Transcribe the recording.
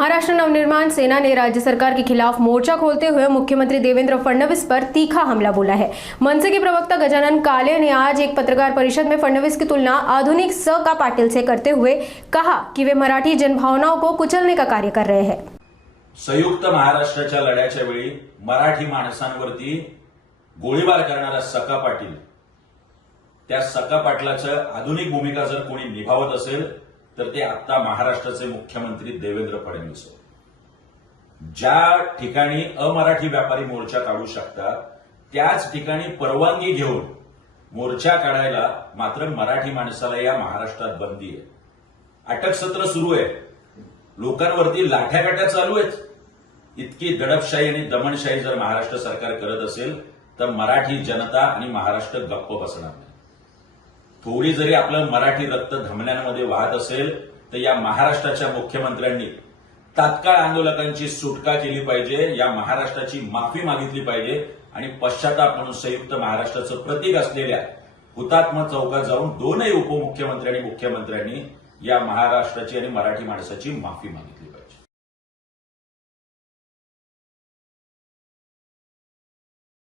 महाराष्ट्र नवनिर्माण सेना ने राज्य सरकार के खिलाफ मोर्चा खोलते हुए मुख्यमंत्री देवेंद्र फडणवीस पर तीखा हमला बोला है। मनसे के प्रवक्ता गजानन काले ने आज एक पत्रकार परिषद में फडणवीस की तुलना आधुनिक स का पाटिल से करते हुए कहा कि वे मराठी जनभावनाओं को कुचलने का कार्य कर रहे हैं। संयुक्त महाराष्ट्राच्या लढ्याच्या वेळी मराठी माणसांवरती गोळीबार करणारा सका पाटील, त्या सका पाटलाचं आधुनिक भूमिका जर कोणी निभावत असेल तर ते आता महाराष्ट्राचे मुख्यमंत्री देवेंद्र फडणवीस आहेत। ज्या ठिकाणी अमराठी व्यापारी मोर्चा काढू शकतात त्याच ठिकाणी परवानगी घेऊन मोर्चा काढायला मात्र मराठी माणसाला या महाराष्ट्रात बंदी आहे। अटक सत्र सुरू आहे, लोकांवरती लाठ्याकाठ्या चालू आहेत। इतकी दडपशाही आणि दमनशाही जर महाराष्ट्र सरकार करत असेल तर मराठी जनता आणि महाराष्ट्र गप्प बसणार नाही। थोडी जरी आपलं मराठी रक्त धमन्यांमध्ये वाहत असेल तर या महाराष्ट्राच्या मुख्यमंत्र्यांनी तात्काळ आंदोलकांची सुटका केली पाहिजे, या महाराष्ट्राची माफी मागितली पाहिजे आणि पश्चाताप म्हणून संयुक्त महाराष्ट्राचं प्रतीक असलेल्या हुतात्मा चौकात जाऊन दोनही उपमुख्यमंत्री आणि मुख्यमंत्र्यांनी या महाराष्ट्राची आणि मराठी माणसाची माफी मागितली।